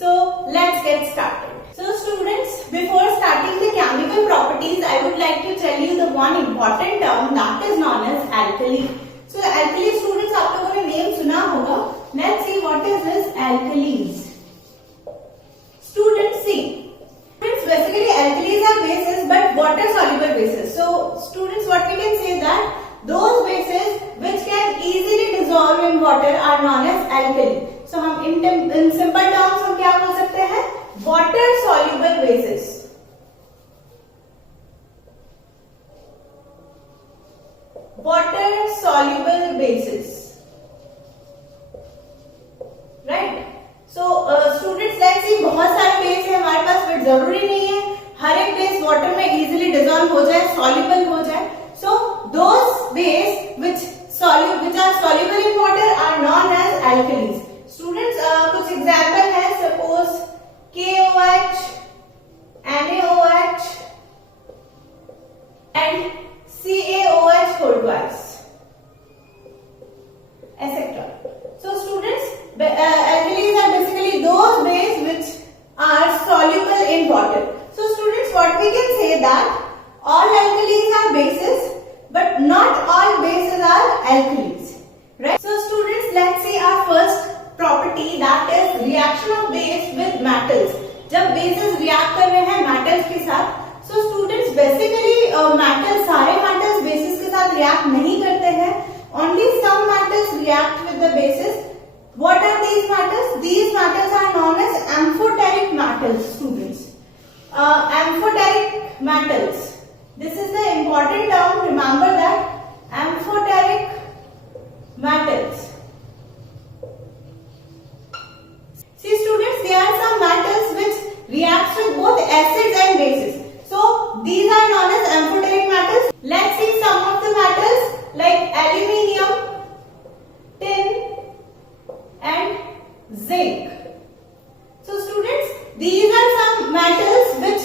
So let's get started. So students, before starting the chemical properties, I would like to tell you the one important term that is known as alkali. So alkali students, आप लोगों ने name सुना होगा. Let's see what is this alkalis. Students, see. Students, basically alkalis are bases but water soluble bases. So students, what we can say that those bases which can easily dissolve in water are known as alkali. So हम in simple terms हम क्या बोल सकते हैं? Water soluble bases. Water soluble bases. Right? So students, let's see, बहुत सारे base है हमारे पास, बट जरूरी नहीं है हर एक बेस वाटर में इजीली डिजॉल्व हो जाए, सॉल्युबल हो जाए. So those base which are soluble in water are known as alkalis. Students, कुछ एग्जाम्पल है. Suppose KOH, NaOH and CaOH whole twice, etc. So students, alkalis are basically those bases which are soluble in water. So students, what we can say that all alkalis are bases but not all bases are alkalis, right? So students, let's see our first property, that is reaction of base with metals. जब bases react कर रहे हैं metals के साथ, so students basically metals, सारे metals bases के साथ react नहीं करते हैं. Only some metals react with the bases. What are these metals? These metals are known as amphoteric metals, students. Amphoteric metals. This is the important term. Remember that amphoteric metals. See students, there are some metals which reacts with both acids and bases. So these are known as amphoteric metals. Let's see some of the metals like aluminium, tin and zinc. So students, these are some metals which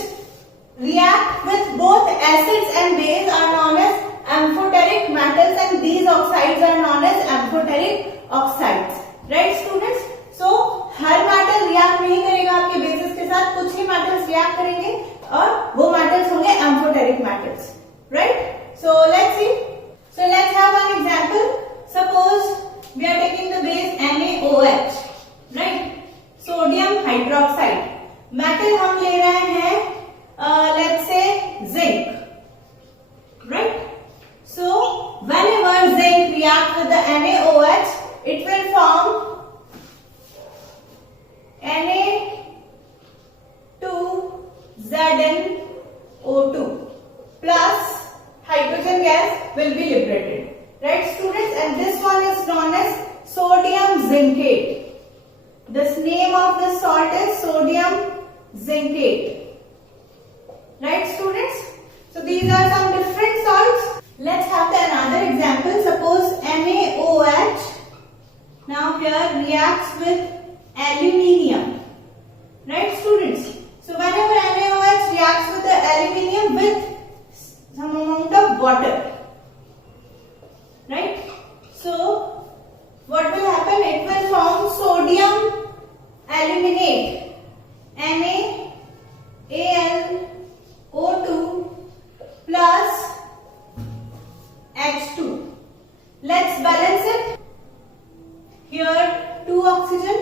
react with both acids and base are known as amphoteric metals, and these oxides are known as amphoteric oxides. Right students? So her metal react नहीं करेगा आपके basis के साथ, कुछ ही metals react करेंगे और वो metals होंगे amphoteric metals. Right? So let's see. So let's have one example. Suppose we are taking the base NaOH, right? Sodium hydroxide. Metal हम ले रहे हैं let's say zinc, right? So whenever zinc reacts with the NaOH, it will form Na2ZnO2 plus hydrogen gas will be liberated, right students? And this one is known as sodium zincate. This name of this salt is sodium zincate, right students? So these are some different salts. Let's have another example. Suppose NaOH now here reacts with aluminium, right students? So whenever NaOH reacts with the aluminium with some amount of water, right? So what will happen? It will form sodium aluminate, NaAlO2 plus H2. Let's balance it. Here 2 oxygen,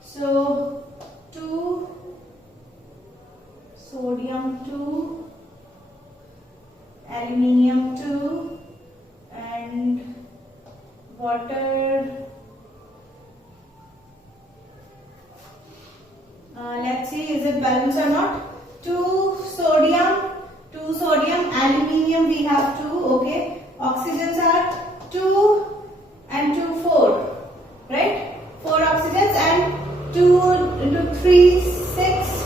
so 2 sodium 2, aluminium 2 and water. Let's see, is it balanced or not? 2 sodium, aluminium we have 2, okay. Oxygens are 2 and 2, 4, right? 4 oxygens and 2 into 3, 6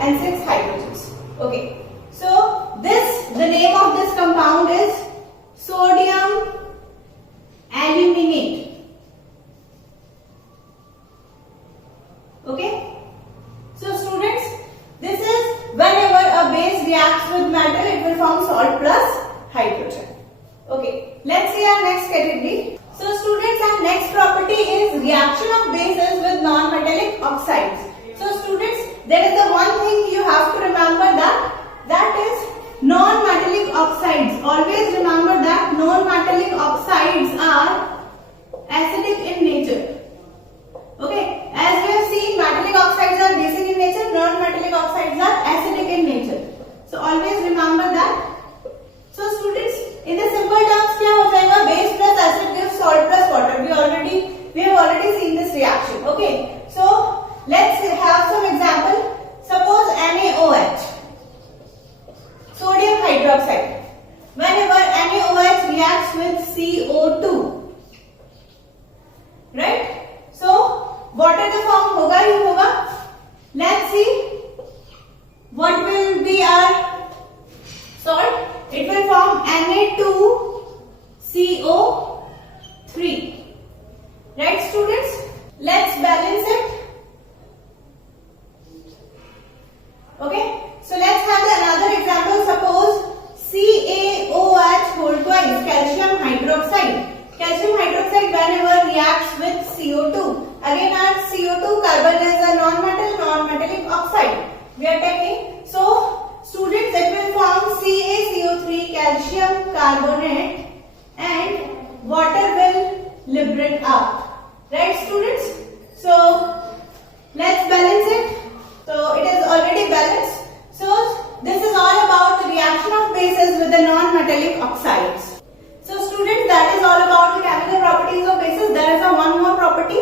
and 6 hydrogens. Okay. So the name of this compound is sodium aluminate. Okay. So students, this is whenever a base reacts with metal, it will form salt plus hydrogen. Okay. Let's see our next category. So students, our next property is reaction of bases with non non-metallic oxides. So students, there is the one thing you have to remember, that is non-metallic oxides. Always remember that non-metallic oxides are acidic in nature. Okay, as we have seen, metallic oxides are basic in nature, non-metallic oxides are acidic in nature. So always remember that. So students, in the simple terms क्या हो जाएगा? Base plus acid gives salt plus water. We have already seen this reaction. Okay, so let's have some example. Suppose NaOH, sodium hydroxide. Whenever NaOH reacts with CO2, right? So water तो form होगा ही होगा. Let's see what will be our salt. It will form Na2CO3. Right students? Let's balance it. Okay. So let's have another example. Suppose CaOH whole twice, calcium hydroxide. Calcium hydroxide whenever reacts with CO2. Again our CO2 carbon is a non-metallic oxide. We are taking. So students, it will form CaCO3, calcium carbonate, and water will liberate out. Right students? So let's balance it. So it is already balanced. So this is all about the reaction of bases with the non-metallic oxides. So students, that is all about the chemical properties of bases. There is a one more property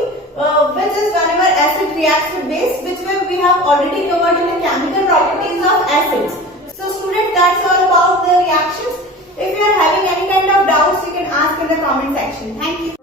which is whenever acid reacts with base, which we have already covered in the chemical properties of acids. So students, that's all about the reactions. If you are having any kind of doubts, you can ask in the comment section. Thank you.